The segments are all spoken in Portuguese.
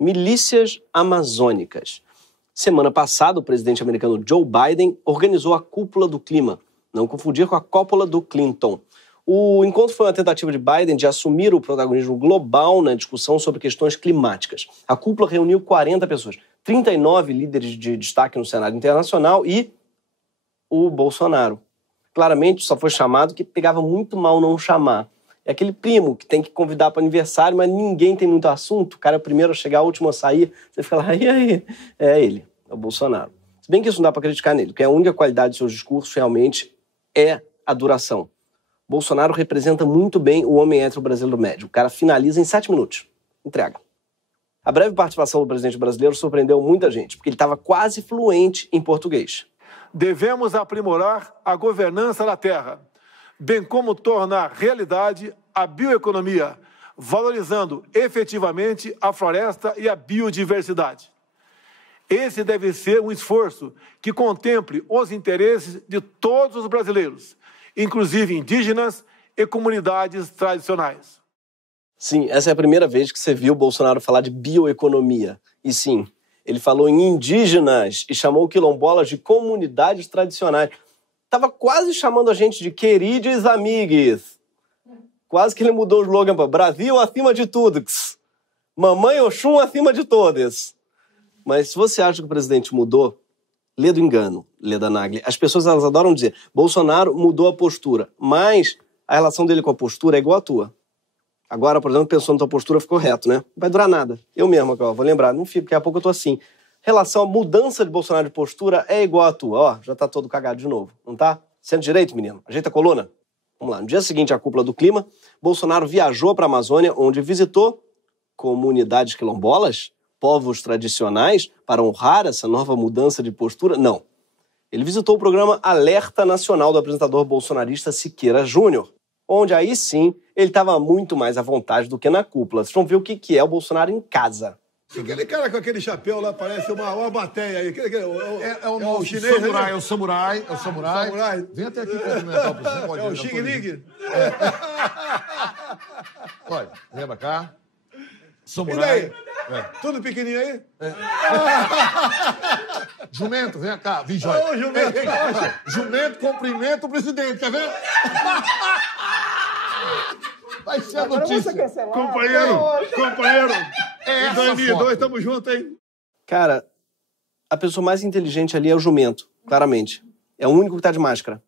Milícias amazônicas. Semana passada, o presidente americano Joe Biden organizou a Cúpula do Clima, não confundir com a cópula do Clinton. O encontro foi uma tentativa de Biden de assumir o protagonismo global na discussão sobre questões climáticas. A cúpula reuniu 40 pessoas, 39 líderes de destaque no cenário internacional e o Bolsonaro. Claramente só foi chamado que pegava muito mal não chamar. É aquele primo que tem que convidar para aniversário, mas ninguém tem muito assunto. O cara é o primeiro a chegar, o último a sair. Você fica lá, e aí? É ele, é o Bolsonaro. Se bem que isso não dá para criticar nele, porque a única qualidade de seus discursos realmente é a duração. Bolsonaro representa muito bem o homem hétero brasileiro médio. O cara finaliza em 7 minutos. Entrega. A breve participação do presidente brasileiro surpreendeu muita gente, porque ele estava quase fluente em português. Devemos aprimorar a governança da terra, bem como tornar realidade a bioeconomia, valorizando efetivamente a floresta e a biodiversidade. Esse deve ser um esforço que contemple os interesses de todos os brasileiros, inclusive indígenas e comunidades tradicionais. Sim, essa é a primeira vez que você viu o Bolsonaro falar de bioeconomia. E sim, ele falou em indígenas e chamou quilombolas de comunidades tradicionais. Tava quase chamando a gente de queridos amigos. Quase que ele mudou o slogan para Brasil acima de tudo. Mamãe Oxum acima de todas. Mas se você acha que o presidente mudou, lê do engano, lê da Nagli. As pessoas elas adoram dizer, Bolsonaro mudou a postura, mas a relação dele com a postura é igual à tua. Agora, por exemplo, pensou na tua postura, ficou reto, né? Não vai durar nada. Eu mesmo, vou lembrar, não fico, daqui a pouco eu tô assim. Relação à mudança de Bolsonaro de postura é igual à tua. Ó, já tá todo cagado de novo, não tá? Senta direito, menino. Ajeita a coluna. Vamos lá. No dia seguinte à Cúpula do Clima, Bolsonaro viajou para a Amazônia, onde visitou comunidades quilombolas, povos tradicionais, para honrar essa nova mudança de postura. Não. Ele visitou o programa Alerta Nacional do apresentador bolsonarista Siqueira Júnior, onde aí sim ele estava muito mais à vontade do que na cúpula. Vocês vão ver o que é o Bolsonaro em casa. Aquele cara com aquele chapéu lá parece uma bateia aí. É o chinês, samurai, é o samurai. Samurai. Vem até aqui cumprimentar o presidente. É o Xing Ling. Olha, vem pra cá. E Samurai. daí? Tudo pequenininho aí? Jumento, vem cá. Vem, joia. Ô, jumento. Jumento cumprimenta o presidente, quer ver? Vai ser a notícia. Companheiro. É Em 2002, tamo junto, hein? Cara, a pessoa mais inteligente ali é o jumento, claramente. É o único que tá de máscara.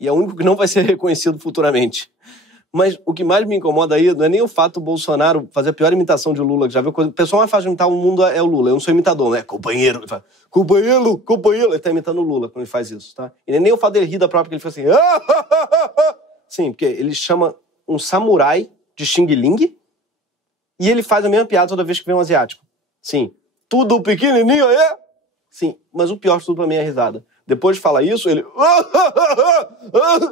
E é o único que não vai ser reconhecido futuramente. Mas o que mais me incomoda aí não é nem o fato do Bolsonaro fazer a pior imitação de Lula, que já viu coisa. O pessoal mais fácil de imitar o mundo é o Lula. Eu não sou imitador, né? Companheiro. Ele fala, companheiro. Ele tá imitando o Lula quando ele faz isso, tá? E nem o fato dele rir da própria, que ele faz assim. Sim, porque ele chama um samurai de Xing Ling e ele faz a mesma piada toda vez que vem um asiático. Sim. Tudo pequenininho aí? Sim, mas o pior de tudo pra mim é a risada. Depois de falar isso, ele...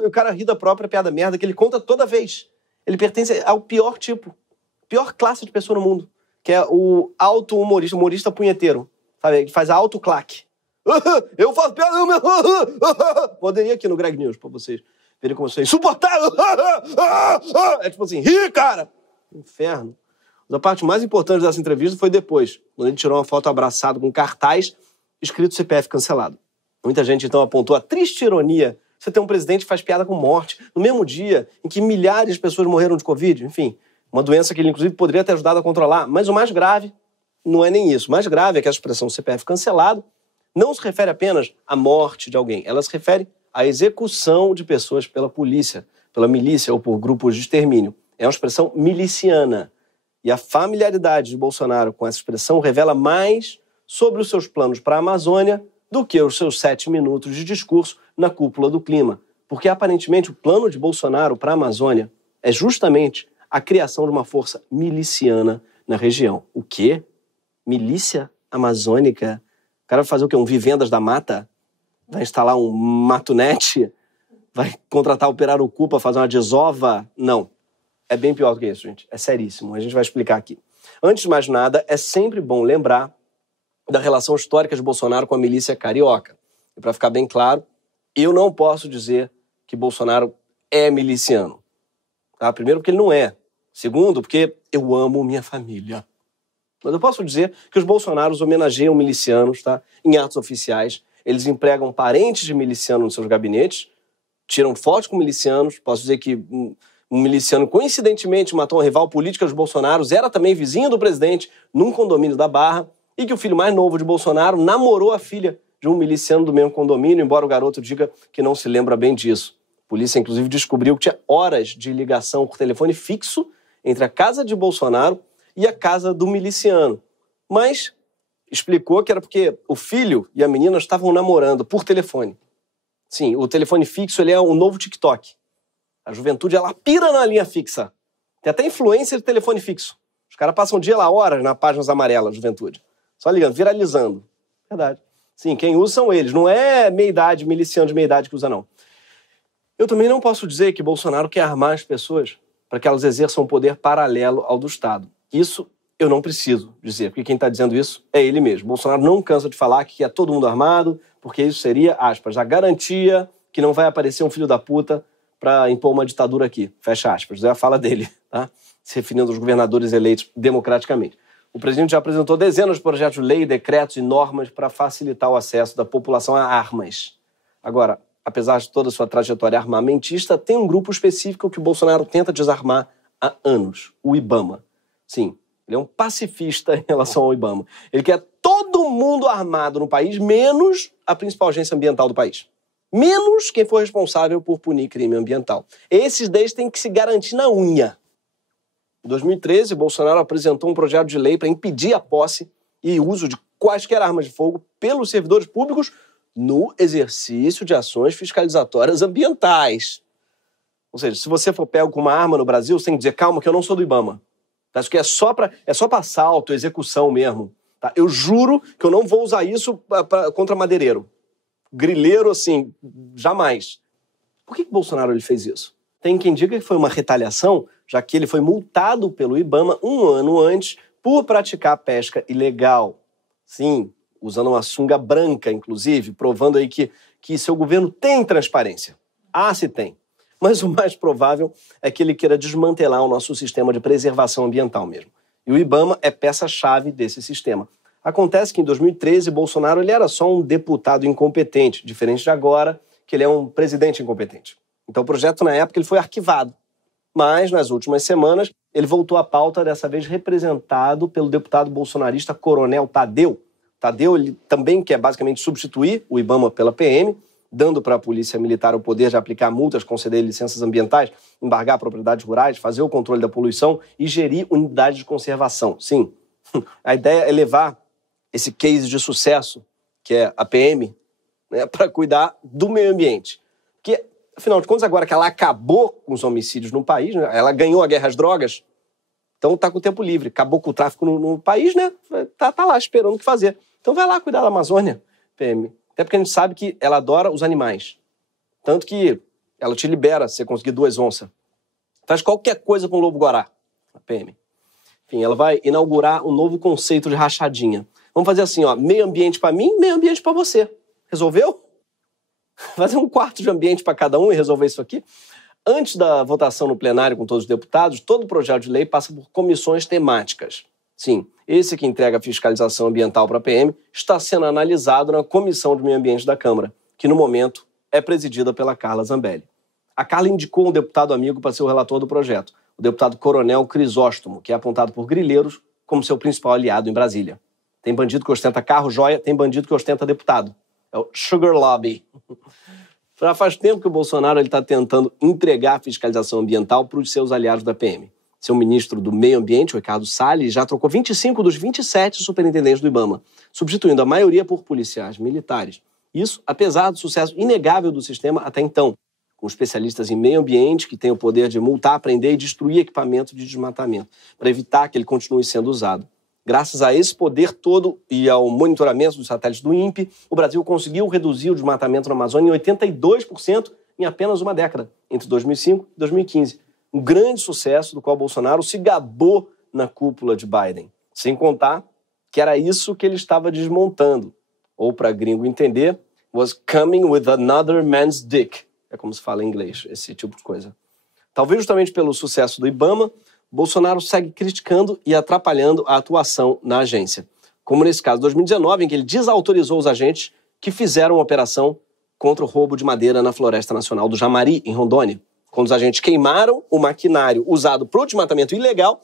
O cara ri da própria piada merda que ele conta toda vez. Ele pertence ao pior tipo, pior classe de pessoa no mundo, que é o auto-humorista, humorista punheteiro. Sabe? Ele faz auto-claque. Eu faço piada... Poderia ir aqui no Greg News pra vocês verem como isso é insuportável. É tipo assim, ri, cara! Inferno. Mas a parte mais importante dessa entrevista foi depois, quando ele tirou uma foto abraçado com um cartaz escrito CPF cancelado. Muita gente, então, apontou a triste ironia. Você tem um presidente que faz piada com morte no mesmo dia em que milhares de pessoas morreram de Covid. Enfim, uma doença que ele, inclusive, poderia ter ajudado a controlar. Mas o mais grave não é nem isso. O mais grave é que a expressão CPF cancelado não se refere apenas à morte de alguém. Ela se refere à execução de pessoas pela polícia, pela milícia ou por grupos de extermínio. É uma expressão miliciana. E a familiaridade de Bolsonaro com essa expressão revela mais sobre os seus planos para a Amazônia do que os seus 7 minutos de discurso na Cúpula do Clima. Porque, aparentemente, o plano de Bolsonaro para a Amazônia é justamente a criação de uma força miliciana na região. O quê? Milícia amazônica? O cara vai fazer o quê? Um Vivendas da Mata? Vai instalar um Matunete? Vai contratar o Pirarucu para fazer uma desova? Não. É bem pior do que isso, gente. É seríssimo. A gente vai explicar aqui. Antes de mais nada, é sempre bom lembrar da relação histórica de Bolsonaro com a milícia carioca. E para ficar bem claro, eu não posso dizer que Bolsonaro é miliciano. Tá? Primeiro, porque ele não é. Segundo, porque eu amo minha família. Mas eu posso dizer que os bolsonaros homenageiam milicianos, tá? Em atos oficiais. Eles empregam parentes de milicianos nos seus gabinetes, tiram fotos com milicianos. Posso dizer que um miliciano, coincidentemente, matou um rival político dos bolsonaros, era também vizinho do presidente, num condomínio da Barra, e que o filho mais novo de Bolsonaro namorou a filha de um miliciano do mesmo condomínio, embora o garoto diga que não se lembra bem disso. A polícia, inclusive, descobriu que tinha horas de ligação por telefone fixo entre a casa de Bolsonaro e a casa do miliciano. Mas explicou que era porque o filho e a menina estavam namorando por telefone. Sim, o telefone fixo ele é um novo TikTok. A juventude, ela pira na linha fixa. Tem até influência de telefone fixo. Os caras passam o dia lá, horas, nas páginas amarelas, juventude. Só ligando, viralizando. Verdade. Sim, quem usa são eles. Não é meia-idade, miliciano de meia-idade que usa, não. Eu também não posso dizer que Bolsonaro quer armar as pessoas para que elas exerçam um poder paralelo ao do Estado. Isso eu não preciso dizer, porque quem está dizendo isso é ele mesmo. Bolsonaro não cansa de falar que é todo mundo armado, porque isso seria, aspas, a garantia que não vai aparecer um filho da puta para impor uma ditadura aqui. Fecha aspas. É a fala dele, tá? Se referindo aos governadores eleitos democraticamente. O presidente já apresentou dezenas de projetos de lei, decretos e normas para facilitar o acesso da população a armas. Agora, apesar de toda a sua trajetória armamentista, tem um grupo específico que o Bolsonaro tenta desarmar há anos, o IBAMA. Sim, ele é um pacifista em relação ao IBAMA. Ele quer todo mundo armado no país, menos a principal agência ambiental do país. Menos quem for responsável por punir crime ambiental. Esses daí têm que se garantir na unha. Em 2013, Bolsonaro apresentou um projeto de lei para impedir a posse e uso de quaisquer armas de fogo pelos servidores públicos no exercício de ações fiscalizatórias ambientais. Ou seja, se você for pego com uma arma no Brasil, você tem que dizer, calma, que eu não sou do IBAMA. Acho que é só para assalto, execução mesmo. Tá? Eu juro que eu não vou usar isso contra madeireiro. Grileiro, assim, jamais. Por que Bolsonaro ele fez isso? Tem quem diga que foi uma retaliação, já que ele foi multado pelo IBAMA um ano antes por praticar pesca ilegal. Sim, usando uma sunga branca, inclusive, provando aí que seu governo tem transparência. Ah, se tem. Mas o mais provável é que ele queira desmantelar o nosso sistema de preservação ambiental mesmo. E o IBAMA é peça-chave desse sistema. Acontece que em 2013, Bolsonaro ele era só um deputado incompetente, diferente de agora, que ele é um presidente incompetente. Então o projeto, na época, ele foi arquivado. Mas, nas últimas semanas, ele voltou à pauta, dessa vez representado pelo deputado bolsonarista Coronel Tadeu. Tadeu ele também quer basicamente substituir o IBAMA pela PM, dando para a Polícia Militar o poder de aplicar multas, conceder licenças ambientais, embargar propriedades rurais, fazer o controle da poluição e gerir unidades de conservação. Sim, a ideia é levar esse case de sucesso, que é a PM, né, para cuidar do meio ambiente. Porque, afinal de contas, agora que ela acabou com os homicídios no país, né, ela ganhou a guerra às drogas, então está com o tempo livre, acabou com o tráfico no país, né? Tá lá esperando o que fazer. Então vai lá cuidar da Amazônia, PM. Até porque a gente sabe que ela adora os animais. Tanto que ela te libera se você conseguir 2 onças. Faz qualquer coisa com o lobo-guará, a PM. Enfim, ela vai inaugurar um novo conceito de rachadinha. Vamos fazer assim, ó, meio ambiente para mim, meio ambiente para você. Resolveu? Fazer um quarto de ambiente para cada um e resolver isso aqui? Antes da votação no plenário com todos os deputados, todo projeto de lei passa por comissões temáticas. Sim, esse que entrega a fiscalização ambiental para a PM está sendo analisado na Comissão de Meio Ambiente da Câmara, que no momento é presidida pela Carla Zambelli. A Carla indicou um deputado amigo para ser o relator do projeto, o deputado Coronel Crisóstomo, que é apontado por grileiros como seu principal aliado em Brasília. Tem bandido que ostenta carro, joia, tem bandido que ostenta deputado. É o Sugar Lobby. Já faz tempo que o Bolsonaro está tentando entregar a fiscalização ambiental para os seus aliados da PM. Seu ministro do Meio Ambiente, o Ricardo Salles, já trocou 25 dos 27 superintendentes do IBAMA, substituindo a maioria por policiais militares. Isso, apesar do sucesso inegável do sistema até então, com especialistas em meio ambiente que têm o poder de multar, prender e destruir equipamento de desmatamento, para evitar que ele continue sendo usado. Graças a esse poder todo e ao monitoramento dos satélites do INPE, o Brasil conseguiu reduzir o desmatamento na Amazônia em 82% em apenas uma década, entre 2005 e 2015. Um grande sucesso do qual Bolsonaro se gabou na cúpula de Biden. Sem contar que era isso que ele estava desmontando. Ou, para gringo entender, was coming with another man's dick. É como se fala em inglês, esse tipo de coisa. Talvez justamente pelo sucesso do IBAMA, Bolsonaro segue criticando e atrapalhando a atuação na agência. Como nesse caso de 2019, em que ele desautorizou os agentes que fizeram uma operação contra o roubo de madeira na Floresta Nacional do Jamari, em Rondônia. Quando os agentes queimaram o maquinário usado para o desmatamento ilegal,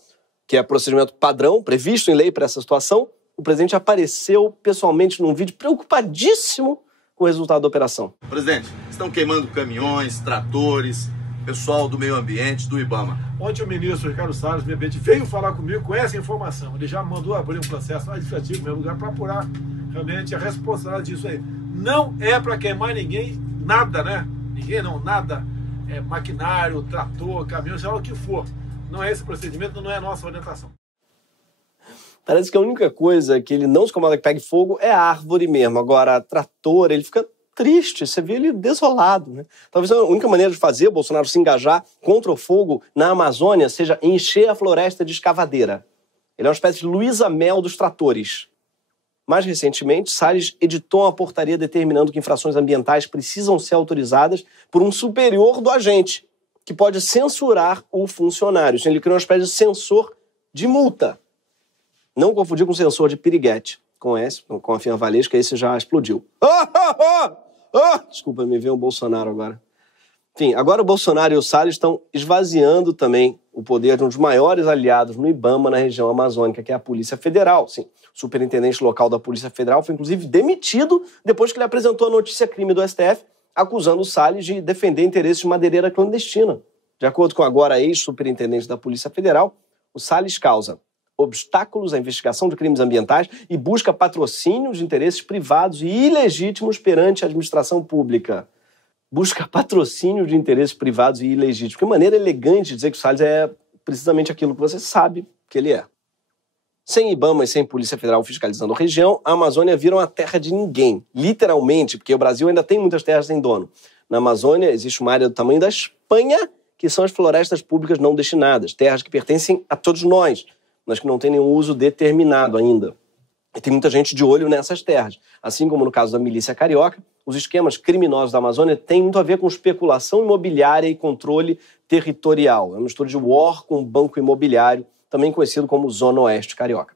que é procedimento padrão, previsto em lei para essa situação, o presidente apareceu pessoalmente num vídeo preocupadíssimo com o resultado da operação. Presidente, estão queimando caminhões, tratores, pessoal do meio ambiente, do IBAMA. Ontem o ministro Ricardo Salles, meio ambiente, veio falar comigo com essa informação. Ele já mandou abrir um processo administrativo no meu lugar para apurar realmente a responsabilidade disso aí. Não é para queimar ninguém, nada, né? Ninguém não, nada. É maquinário, trator, caminhão, seja lá o que for. Não é esse procedimento, não é a nossa orientação. Parece que a única coisa que ele não se incomoda que pegue fogo é a árvore mesmo. Agora, trator, ele fica triste, você vê ele desolado, né? Talvez a única maneira de fazer o Bolsonaro se engajar contra o fogo na Amazônia seja encher a floresta de escavadeira. Ele é uma espécie de Luísa Mel dos tratores. Mais recentemente, Salles editou uma portaria determinando que infrações ambientais precisam ser autorizadas por um superior do agente, que pode censurar o funcionário. Ele criou uma espécie de sensor de multa. Não confundir com sensor de piriguete. Com a Finha Valesca, esse já explodiu. Desculpa, me veio o Bolsonaro agora. Enfim, agora o Bolsonaro e o Salles estão esvaziando também o poder de um dos maiores aliados no IBAMA na região amazônica, que é a Polícia Federal. Sim, o superintendente local da Polícia Federal foi, inclusive, demitido depois que ele apresentou a notícia-crime do STF, acusando o Salles de defender interesses de madeireira clandestina. De acordo com agora ex-superintendente da Polícia Federal, o Salles causa obstáculos à investigação de crimes ambientais e busca patrocínio de interesses privados e ilegítimos perante a administração pública. Busca patrocínio de interesses privados e ilegítimos. Que maneira elegante de dizer que o Salles é precisamente aquilo que você sabe que ele é. Sem IBAMA e sem Polícia Federal fiscalizando a região, a Amazônia vira uma terra de ninguém. Literalmente, porque o Brasil ainda tem muitas terras sem dono. Na Amazônia existe uma área do tamanho da Espanha, que são as florestas públicas não destinadas. Terras que pertencem a todos nós, mas que não têm nenhum uso determinado ainda. E tem muita gente de olho nessas terras. Assim como no caso da milícia carioca, os esquemas criminosos da Amazônia têm muito a ver com especulação imobiliária e controle territorial. É uma mistura de war com banco imobiliário, também conhecido como Zona Oeste Carioca.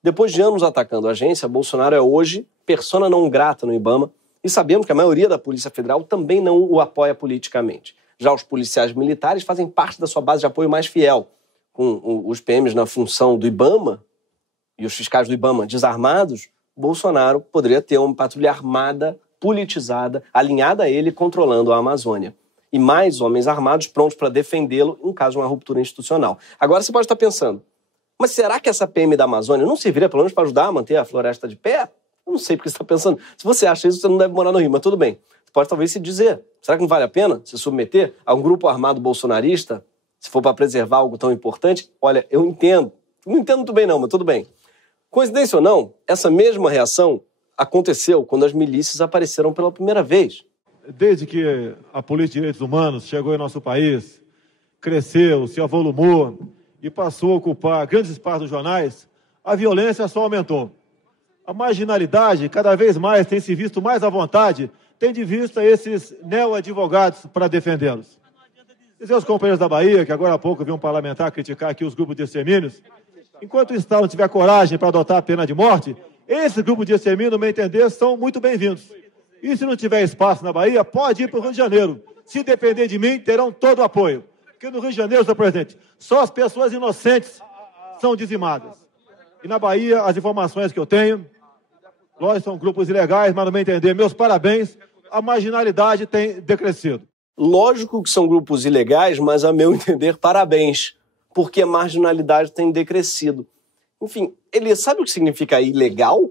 Depois de anos atacando a agência, Bolsonaro é hoje persona não grata no IBAMA e sabemos que a maioria da Polícia Federal também não o apoia politicamente. Já os policiais militares fazem parte da sua base de apoio mais fiel, com os PMs na função do IBAMA e os fiscais do IBAMA desarmados. Bolsonaro poderia ter uma patrulha armada, politizada, alinhada a ele, controlando a Amazônia. E mais homens armados prontos para defendê-lo em caso de uma ruptura institucional. Agora você pode estar pensando, mas será que essa PM da Amazônia não serviria pelo menos para ajudar a manter a floresta de pé? Eu não sei porque você está pensando. Se você acha isso, você não deve morar no Rio, mas tudo bem. Você pode talvez se dizer, será que não vale a pena se submeter a um grupo armado bolsonarista, se for para preservar algo tão importante? Olha, eu entendo. Não entendo muito bem não, mas tudo bem. Coincidência ou não, essa mesma reação aconteceu quando as milícias apareceram pela primeira vez. Desde que a política de direitos humanos chegou em nosso país, cresceu, se avolumou e passou a ocupar grandes espaços dos jornais, a violência só aumentou. A marginalidade cada vez mais tem se visto mais à vontade, tendo de vista esses neo-advogados para defendê-los. Dizer aos companheiros da Bahia, que agora há pouco vi um parlamentar criticar aqui os grupos de extermínios, enquanto o Estado não tiver coragem para adotar a pena de morte, esses grupos de extermínio, no meu entender, são muito bem-vindos. E se não tiver espaço na Bahia, pode ir para o Rio de Janeiro. Se depender de mim, terão todo o apoio. Porque no Rio de Janeiro, senhor presidente, só as pessoas inocentes são dizimadas. E na Bahia, as informações que eu tenho, nós são grupos ilegais, mas no meu entender, meus parabéns, a marginalidade tem decrescido. Lógico que são grupos ilegais, mas a meu entender, parabéns, porque a marginalidade tem decrescido. Enfim, ele sabe o que significa ilegal?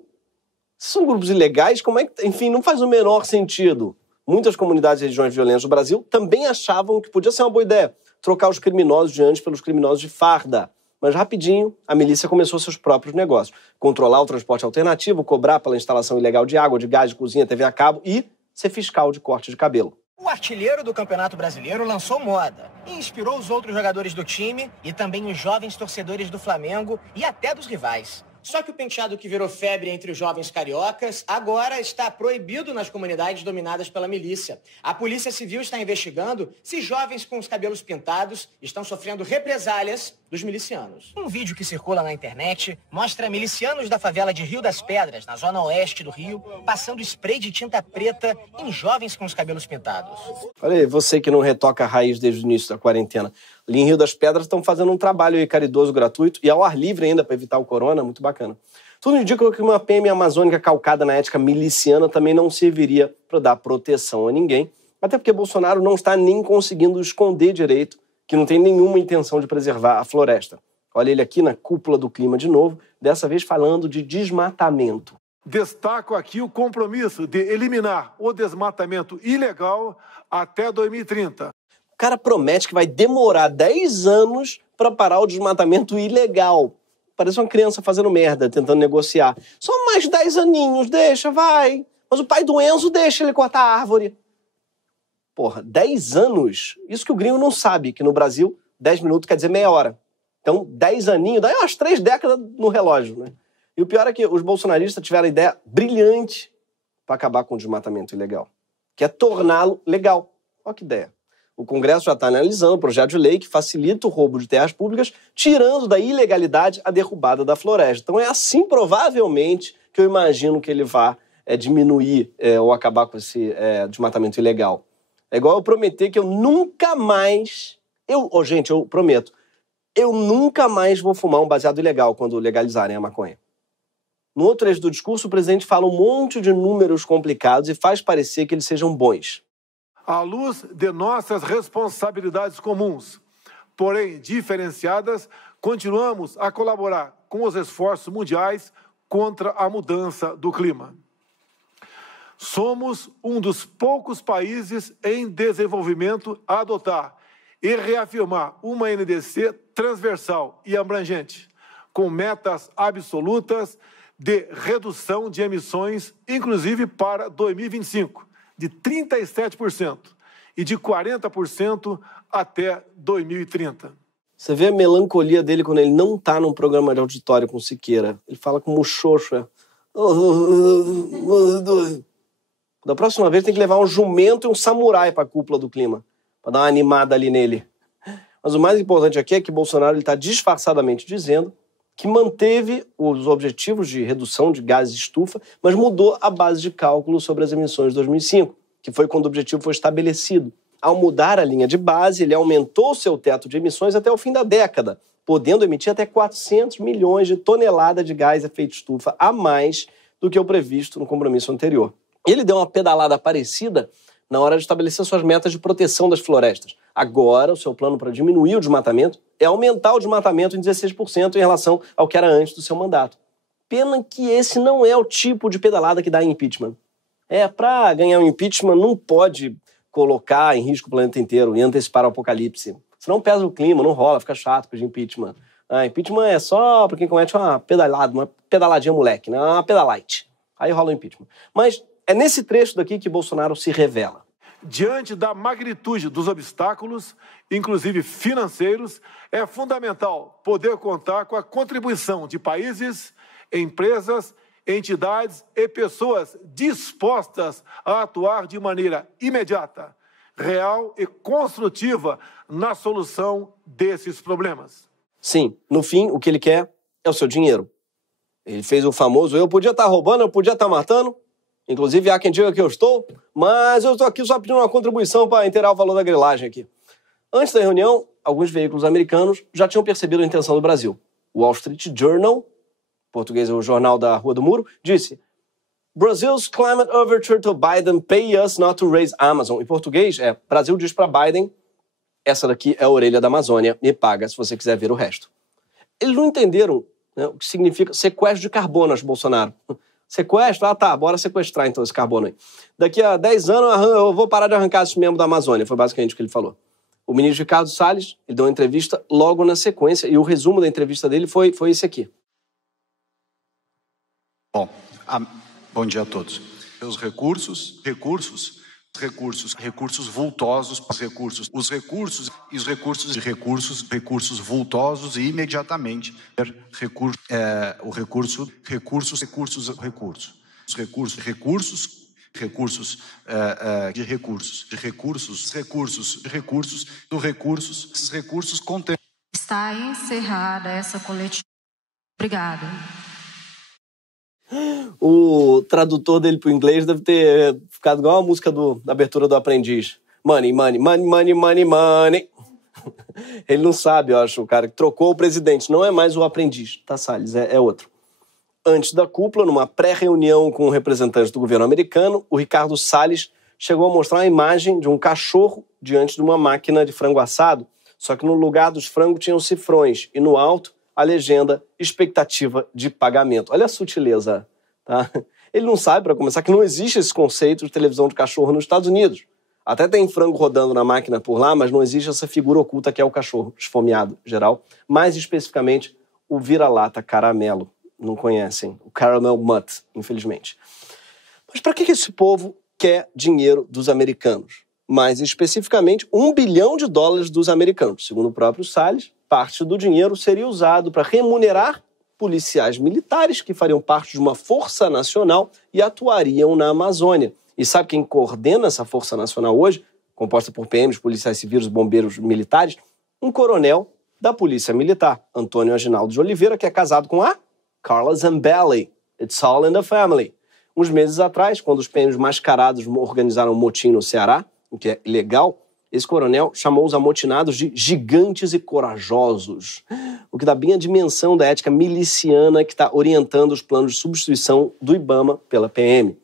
Se são grupos ilegais, como é que... Enfim, não faz o menor sentido. Muitas comunidades e regiões violentas do Brasil também achavam que podia ser uma boa ideia trocar os criminosos de antes pelos criminosos de farda. Mas rapidinho, a milícia começou seus próprios negócios. Controlar o transporte alternativo, cobrar pela instalação ilegal de água, de gás, de cozinha, TV a cabo e ser fiscal de corte de cabelo. O artilheiro do Campeonato Brasileiro lançou moda e inspirou os outros jogadores do time e também os jovens torcedores do Flamengo e até dos rivais. Só que o penteado que virou febre entre os jovens cariocas agora está proibido nas comunidades dominadas pela milícia. A Polícia Civil está investigando se jovens com os cabelos pintados estão sofrendo represálias dos dos milicianos. Um vídeo que circula na internet mostra milicianos da favela de Rio das Pedras, na zona oeste do Rio, passando spray de tinta preta em jovens com os cabelos pintados. Olha aí, você que não retoca a raiz desde o início da quarentena. Ali em Rio das Pedras estão fazendo um trabalho aí caridoso, gratuito e ao ar livre ainda para evitar o corona, muito bacana. Tudo indica que uma PM amazônica calcada na ética miliciana também não serviria para dar proteção a ninguém, até porque Bolsonaro não está nem conseguindo esconder direito que não tem nenhuma intenção de preservar a floresta. Olha ele aqui na cúpula do clima de novo, dessa vez falando de desmatamento. Destaco aqui o compromisso de eliminar o desmatamento ilegal até 2030. O cara promete que vai demorar 10 anos para parar o desmatamento ilegal. Parece uma criança fazendo merda, tentando negociar. Só mais 10 aninhos, deixa, vai. Mas o pai do Enzo deixa ele cortar a árvore. Porra, 10 anos? Isso que o gringo não sabe, que no Brasil 10 minutos quer dizer meia hora. Então, 10 aninhos, daí umas 3 décadas no relógio, né? E o pior é que os bolsonaristas tiveram a ideia brilhante para acabar com o desmatamento ilegal, que é torná-lo legal. Olha que ideia. O Congresso já está analisando o projeto de lei que facilita o roubo de terras públicas, tirando da ilegalidade a derrubada da floresta. Então é assim, provavelmente, que eu imagino que ele vá diminuir ou acabar com esse desmatamento ilegal. É igual eu prometer que eu nunca mais... Gente, eu prometo, eu nunca mais vou fumar um baseado ilegal quando legalizarem a maconha. No outro trecho do discurso, o presidente fala um monte de números complicados e faz parecer que eles sejam bons. À luz de nossas responsabilidades comuns, porém diferenciadas, continuamos a colaborar com os esforços mundiais contra a mudança do clima. Somos um dos poucos países em desenvolvimento a adotar e reafirmar uma NDC transversal e abrangente, com metas absolutas de redução de emissões, inclusive para 2025, de 37% e de 40% até 2030. Você vê a melancolia dele quando ele não está num programa de auditório com Siqueira. Ele fala com muxoxa. Da próxima vez tem que levar um jumento e um samurai para a cúpula do clima, para dar uma animada ali nele. Mas o mais importante aqui é que Bolsonaro está disfarçadamente dizendo que manteve os objetivos de redução de gases de estufa, mas mudou a base de cálculo sobre as emissões de 2005, que foi quando o objetivo foi estabelecido. Ao mudar a linha de base, ele aumentou seu teto de emissões até o fim da década, podendo emitir até 400 milhões de toneladas de gás efeito estufa a mais do que o previsto no compromisso anterior. Ele deu uma pedalada parecida na hora de estabelecer suas metas de proteção das florestas. Agora, o seu plano para diminuir o desmatamento é aumentar o desmatamento em 16% em relação ao que era antes do seu mandato. Pena que esse não é o tipo de pedalada que dá impeachment. Para ganhar um impeachment não pode colocar em risco o planeta inteiro e antecipar o apocalipse. Senão pesa o clima, não rola, fica chato com o impeachment. Impeachment é só para quem comete uma pedaladinha moleque, né? Uma pedalite. Aí rola o impeachment. Mas é nesse trecho daqui que Bolsonaro se revela. Diante da magnitude dos obstáculos, inclusive financeiros, é fundamental poder contar com a contribuição de países, empresas, entidades e pessoas dispostas a atuar de maneira imediata, real e construtiva na solução desses problemas. Sim, no fim, o que ele quer é o seu dinheiro. Ele fez o famoso, eu podia estar roubando, eu podia estar matando, inclusive há quem diga que eu estou, mas eu estou aqui só pedindo uma contribuição para inteirar o valor da grilagem aqui. Antes da reunião, alguns veículos americanos já tinham percebido a intenção do Brasil. O Wall Street Journal, em português é o Jornal da Rua do Muro, disse: Brazil's climate overture to Biden pay us not to raise Amazon. Em português é: Brasil diz para Biden, essa daqui é a orelha da Amazônia, me paga se você quiser ver o resto. Eles não entenderam, né, o que significa sequestro de carbono, acho, Bolsonaro. Sequestro? Bora sequestrar então esse carbono aí. Daqui a 10 anos eu vou parar de arrancar esses membros da Amazônia, foi basicamente o que ele falou. O ministro Ricardo Salles, ele deu uma entrevista logo na sequência, e o resumo da entrevista dele foi esse aqui. Bom dia a todos. Os recursos vultosos, recursos vultosos e imediatamente recursos Está encerrada essa coletiva. Obrigada. O tradutor dele pro inglês deve ter ficado igual a música da abertura do Aprendiz. Money, money, money, money, money, money. Ele não sabe, eu acho, o cara que trocou o presidente. Não é mais o Aprendiz, tá, Salles? É outro. Antes da cúpula, numa pré-reunião com representantes do governo americano, o Ricardo Salles chegou a mostrar a imagem de um cachorro diante de uma máquina de frango assado, só que no lugar dos frangos tinham cifrões e no alto a legenda expectativa de pagamento. Olha a sutileza, tá? Ele não sabe, para começar, que não existe esse conceito de televisão de cachorro nos Estados Unidos. Até tem frango rodando na máquina por lá, mas não existe essa figura oculta que é o cachorro esfomeado geral. Mais especificamente, o vira-lata caramelo. Não conhecem. O caramel mutt, infelizmente. Mas para que esse povo quer dinheiro dos americanos? Mais especificamente, $1 bilhão dos americanos. Segundo o próprio Salles, parte do dinheiro seria usado para remunerar policiais militares que fariam parte de uma força nacional e atuariam na Amazônia. E sabe quem coordena essa força nacional hoje, composta por PMs, policiais civis, bombeiros militares? Um coronel da Polícia Militar, Antônio Aginaldo de Oliveira, que é casado com a Carla Zambelli. It's all in the family. Uns meses atrás, quando os PMs mascarados organizaram um motim no Ceará, o que é ilegal, esse coronel chamou os amotinados de gigantes e corajosos, o que dá bem a dimensão da ética miliciana que está orientando os planos de substituição do IBAMA pela PM.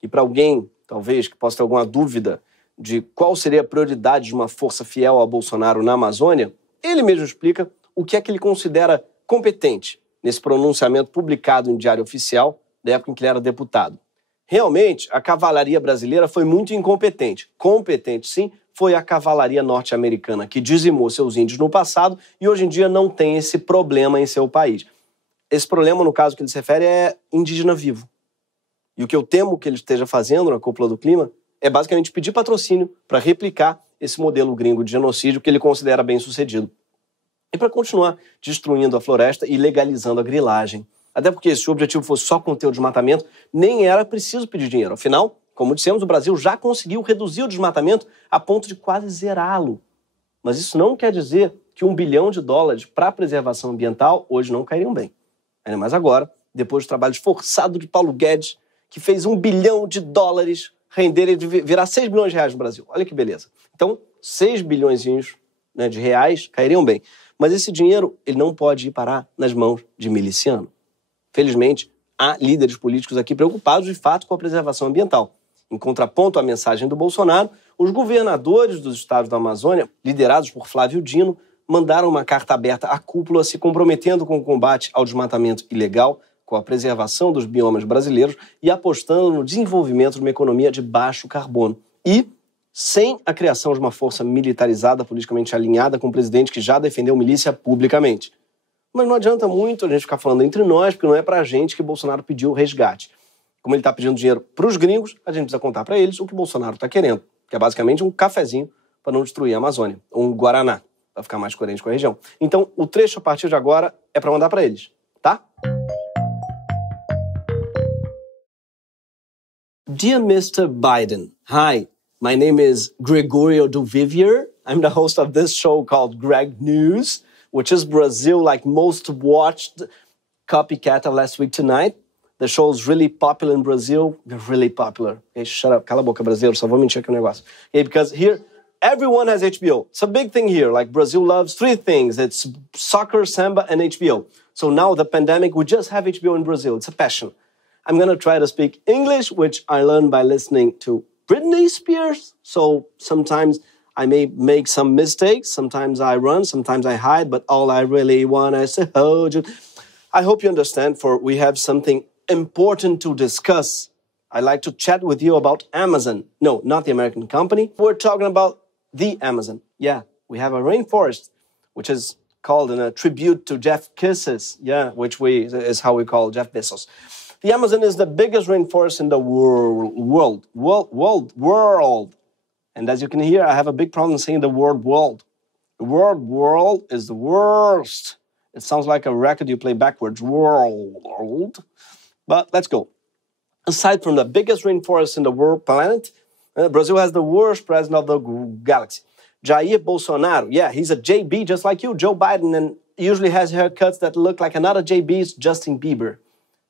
E para alguém, talvez, que possa ter alguma dúvida de qual seria a prioridade de uma força fiel a Bolsonaro na Amazônia, ele mesmo explica o que é que ele considera competente nesse pronunciamento publicado em Diário Oficial da época em que ele era deputado. Realmente, a cavalaria brasileira foi muito incompetente. Competente, sim, foi a cavalaria norte-americana, que dizimou seus índios no passado e hoje em dia não tem esse problema em seu país. Esse problema, no caso que ele se refere, é indígena vivo. E o que eu temo que ele esteja fazendo na Cúpula do Clima é basicamente pedir patrocínio para replicar esse modelo gringo de genocídio que ele considera bem-sucedido. E para continuar destruindo a floresta e legalizando a grilagem. Até porque se o objetivo fosse só conter o desmatamento, nem era preciso pedir dinheiro. Afinal, como dissemos, o Brasil já conseguiu reduzir o desmatamento a ponto de quase zerá-lo. Mas isso não quer dizer que $1 bilhão para a preservação ambiental hoje não cairiam bem. Ainda mais agora, depois do trabalho esforçado de Paulo Guedes, que fez $1 bilhão render e virar R$6 bilhões no Brasil. Olha que beleza. Então, 6 bilhões de reais cairiam bem. Mas esse dinheiro ele não pode ir parar nas mãos de miliciano. Felizmente, há líderes políticos aqui preocupados, de fato, com a preservação ambiental. Em contraponto à mensagem do Bolsonaro, os governadores dos estados da Amazônia, liderados por Flávio Dino, mandaram uma carta aberta à cúpula se comprometendo com o combate ao desmatamento ilegal, com a preservação dos biomas brasileiros e apostando no desenvolvimento de uma economia de baixo carbono. E sem a criação de uma força militarizada, politicamente alinhada com um presidente que já defendeu milícia publicamente. Mas não adianta muito a gente ficar falando entre nós, porque não é pra gente que Bolsonaro pediu o resgate. Como ele está pedindo dinheiro para os gringos, a gente precisa contar para eles o que o Bolsonaro está querendo, que é basicamente um cafezinho para não destruir a Amazônia, ou um guaraná, para ficar mais coerente com a região. Então, o trecho a partir de agora é para mandar para eles, tá? Dear Mr. Biden, hi, my name is Gregorio Duvivier. I'm the host of this show called Greg News, which is Brazil like most watched copycat of Last Week Tonight. The show is really popular in Brazil. Really popular. Hey, shut up. Cala a boca, brasileiro. Só vou mentir aqui um negócio. Okay, because here, everyone has HBO. It's a big thing here. Like, Brazil loves 3 things. It's soccer, samba, and HBO. So now, the pandemic, we just have HBO in Brazil. It's a passion. I'm going to try to speak English, which I learned by listening to Britney Spears. So sometimes I may make some mistakes. Sometimes I run. Sometimes I hide. But all I really want is to hold you. I hope you understand, for we have something important to discuss. I'd like to chat with you about Amazon. No, not the American company. We're talking about the Amazon. Yeah, we have a rainforest, which is called in a tribute to Jeff Bezos. Yeah, which is how we call Jeff Bezos. The Amazon is the biggest rainforest in the world. And as you can hear, I have a big problem saying the word world. The word world is the worst. It sounds like a record you play backwards. World. But let's go. Aside from the biggest rainforest in the world planet, Brazil has the worst president of the galaxy. Jair Bolsonaro, yeah, he's a JB just like you, Joe Biden, and usually has haircuts that look like another JB's, Justin Bieber.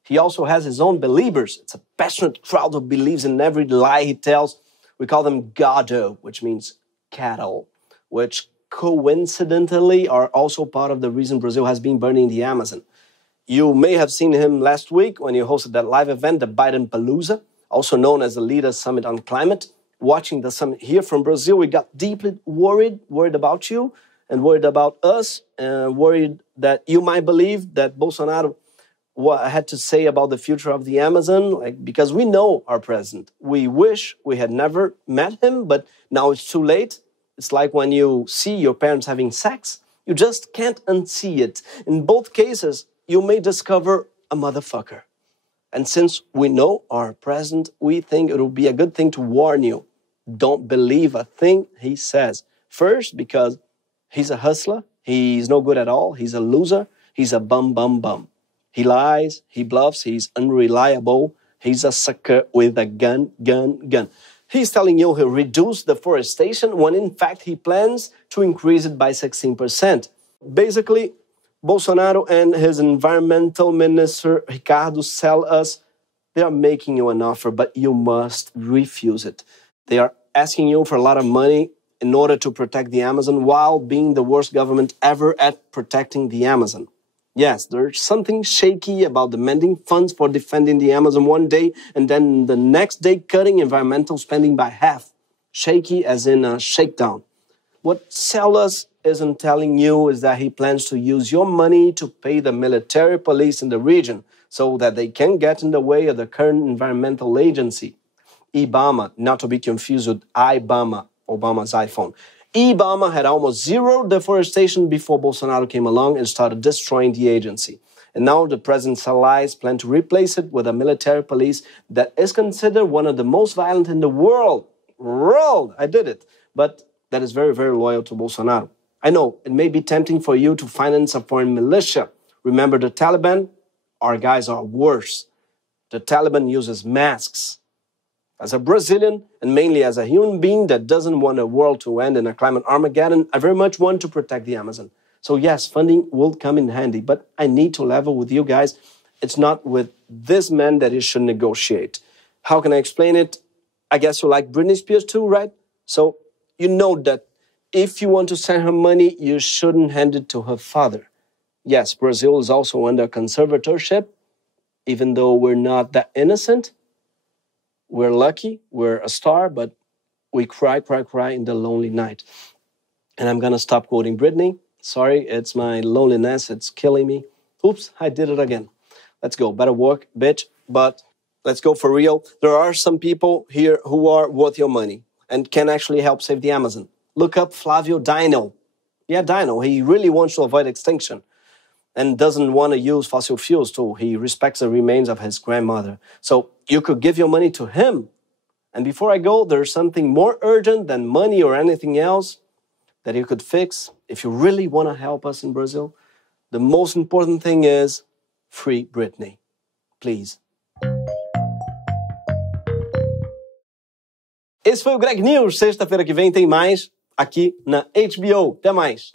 He also has his own believers. It's a passionate crowd who believes in every lie he tells. We call them gado, which means cattle, which coincidentally are also part of the reason Brazil has been burning the Amazon. You may have seen him last week when he hosted that live event, the Biden Palooza, also known as the Leaders Summit on Climate. Watching the summit here from Brazil, we got deeply worried about you and worried about us, worried that you might believe that Bolsonaro had to say about the future of the Amazon, because we know our president. We wish we had never met him, but now it's too late. It's like when you see your parents having sex, you just can't unsee it. In both cases, you may discover a motherfucker. And since we know our president, we think it will be a good thing to warn you. Don't believe a thing he says. First, because he's a hustler, he's no good at all, he's a loser, he's a bum. He lies, he bluffs, he's unreliable, he's a sucker with a gun. He's telling you he'll reduce deforestation when in fact he plans to increase it by 16%. Basically, Bolsonaro and his environmental minister, Ricardo, sell us they are making you an offer, but you must refuse it. They are asking you for a lot of money in order to protect the Amazon while being the worst government ever at protecting the Amazon. Yes, there's something shaky about demanding funds for defending the Amazon one day and then the next day cutting environmental spending by half. Shaky as in a shakedown. What Sellers isn't telling you is that he plans to use your money to pay the military police in the region so that they can get in the way of the current environmental agency. IBAMA, not to be confused with IBAMA, Obama's iPhone. IBAMA had almost zero deforestation before Bolsonaro came along and started destroying the agency. And now the president's allies plan to replace it with a military police that is considered one of the most violent in the world. I did it. But that is very, very loyal to Bolsonaro. I know, it may be tempting for you to finance a foreign militia. Remember the Taliban? Our guys are worse. The Taliban uses masks. As a Brazilian, and mainly as a human being that doesn't want a world to end in a climate Armageddon, I very much want to protect the Amazon. So yes, funding will come in handy, but I need to level with you guys. It's not with this man that you should negotiate. How can I explain it? I guess you like Britney Spears too, right? So you know that if you want to send her money, you shouldn't hand it to her father. Yes, Brazil is also under conservatorship, even though we're not that innocent. We're lucky, we're a star, but we cry in the lonely night. And I'm going to stop quoting Britney. Sorry, it's my loneliness, it's killing me. Oops, I did it again. Let's go, better work, bitch. But let's go for real. There are some people here who are worth your money and can actually help save the Amazon. Look up Flavio Dino. Yeah, Dino, he really wants to avoid extinction and doesn't want to use fossil fuels too. He respects the remains of his grandmother. So you could give your money to him. And before I go, there's something more urgent than money or anything else that you could fix. If you really want to help us in Brazil, the most important thing is free Britney. Please. Esse foi o Greg News. Sexta-feira que vem tem mais aqui na HBO. Até mais.